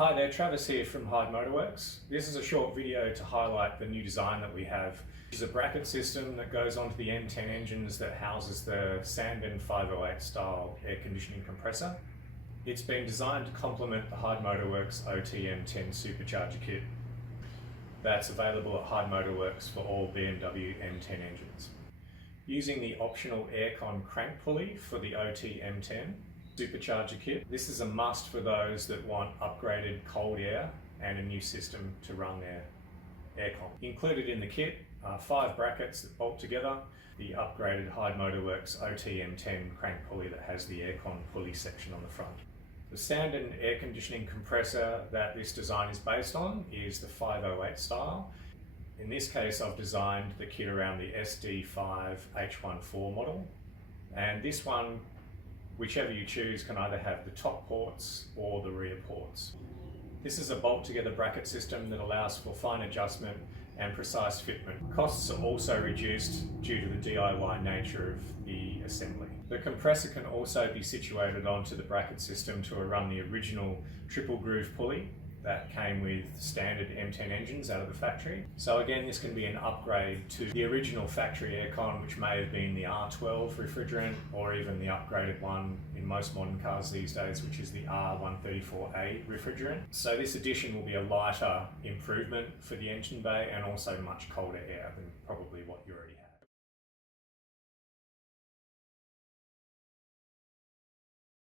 Hi there, Travis here from Hyde Motorworks. This is a short video to highlight the new design that we have. It's a bracket system that goes onto the M10 engines that houses the Sanden 508 style air conditioning compressor. It's been designed to complement the Hyde Motorworks M10 Supercharger Kit that's available at Hyde Motorworks for all BMW M10 engines. Using the optional aircon crank pulley for the M10 Supercharger Kit, this is a must for those that want upgraded cold air and a new system to run their aircon. Included in the kit are 5 brackets that bolt together, the upgraded Hyde Motorworks M10 crank pulley that has the aircon pulley section on the front. The Sanden air conditioning compressor that this design is based on is the 508 style. In this case, I've designed the kit around the SD5 H14 model, and this one, whichever you choose, can either have the top ports or the rear ports. This is a bolt together bracket system that allows for fine adjustment and precise fitment. Costs are also reduced due to the DIY nature of the assembly. The compressor can also be situated onto the bracket system to run the original triple groove pulley that came with standard M10 engines out of the factory. So again, this can be an upgrade to the original factory aircon, which may have been the R12 refrigerant, or even the upgraded one in most modern cars these days, which is the R134A refrigerant. So this addition will be a lighter improvement for the engine bay and also much colder air than probably what you already have.